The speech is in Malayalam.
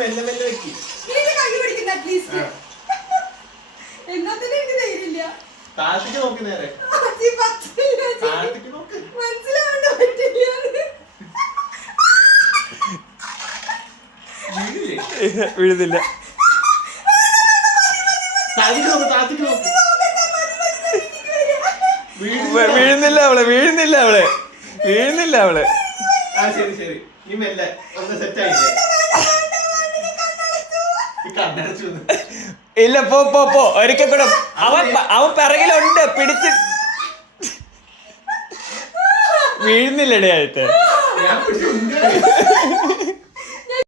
മെല്ലെ മെല്ലെ വെക്കി. താഴത്തേക്ക് നോക്കി നേരെ. താഴത്തേക്ക് നോക്ക്. വീഴുന്നില്ല. വീഴുന്നില്ല അവള്, വീഴുന്നില്ല അവള്, വീഴുന്നില്ല അവള്. ശരി ശരി, നീ മെല്ലെ ഒന്ന് സെറ്റ് ആയില്ലേ? ഇല്ല, പോ പോ പോ, ഒരിക്കൽ കൂടെ. അവൻ പിറകിലുണ്ട്, പിടിച്ച്. വീഴുന്നില്ലടേ ആയിട്ട്.